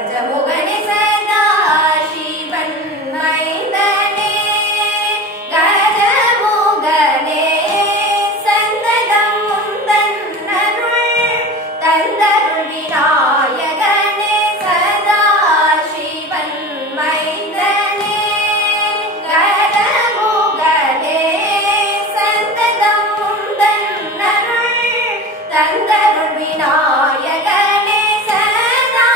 கஜமுகனே சதா சிவன் மைந்தனே கஜமுகனே சந்ததம் உந்தன் அருள் தந்தருள் விநாயகனே சதா சிவன் மைந்தனே கஜமுகனே சந்ததம் உந்தன் அருள் தந்தருள் விநாயகனே சதா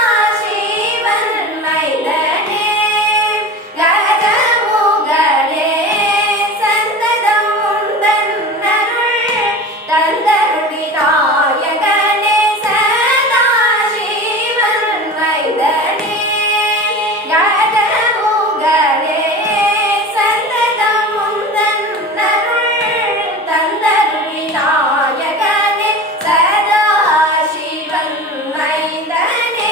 சிவன் மைந்தனே கஜமுகனே சந்ததம் உந்தன் அருள் தந்தருள் விநாயகனே சதா சிவன் மைந்தனே கஜமுகனே சந்ததம் உந்தன் அருள் தந்தருள் விநாயகனே சதா சிவன் மைந்தனே.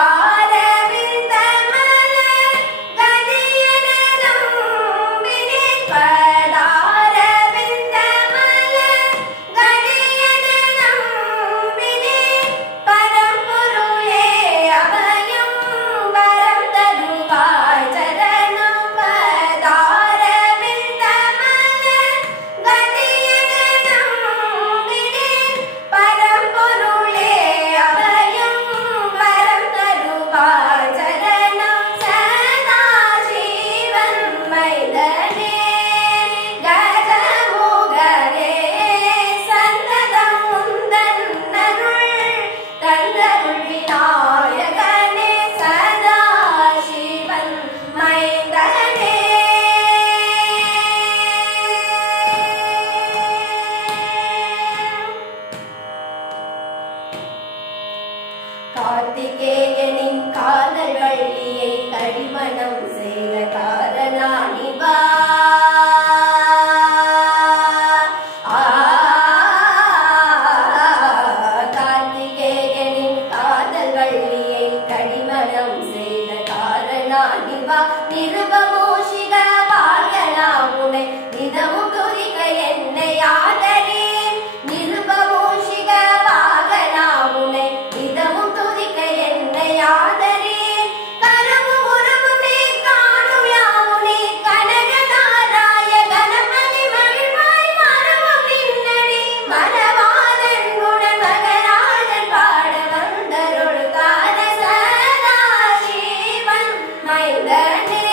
பதாரவிந்த மலர் கதியன நம்பினே பதாரவிந்த மலர் கதியன நம்பினே பரம்பொருளே அபயம் வரம் தருவாய் சரணம் பதாரவிந்த மலர் கதியன நம்பினே பரம்பொருளே அபயம் வரம் தருவாய் சரணம் சதா சிவன் மைந்தனே கஜமுகனே சந்ததம் உந்தன் அருள் தந்தருள் விநாயகனே சதா சிவன் மைந்தனே. கார்த்திகேயனின் காதல் வள்ளியை கடிமணம் செய்த காரணானி வா கார்த்திகேயனின் காதல் வள்ளியை கடிமணம் செய்த காரணானி வா நிருபமோஷிக வாழலாமுனை நிதமும் துதிக்க என்னை ஆதரேன் நிருபமோஷிக வாழலாமுனை நிதமும் துதிக்க என்னை ஆதரேன் கரமும் உருவும் நீ காணும் யாவும் நீ கனகநாராய கணபதி மகிழ்வாய் மரமும் நின்னடி மரவாதன் குணன் மகராஜன் பாட வந்தருள் தார சதா சிவன் மைந்தனே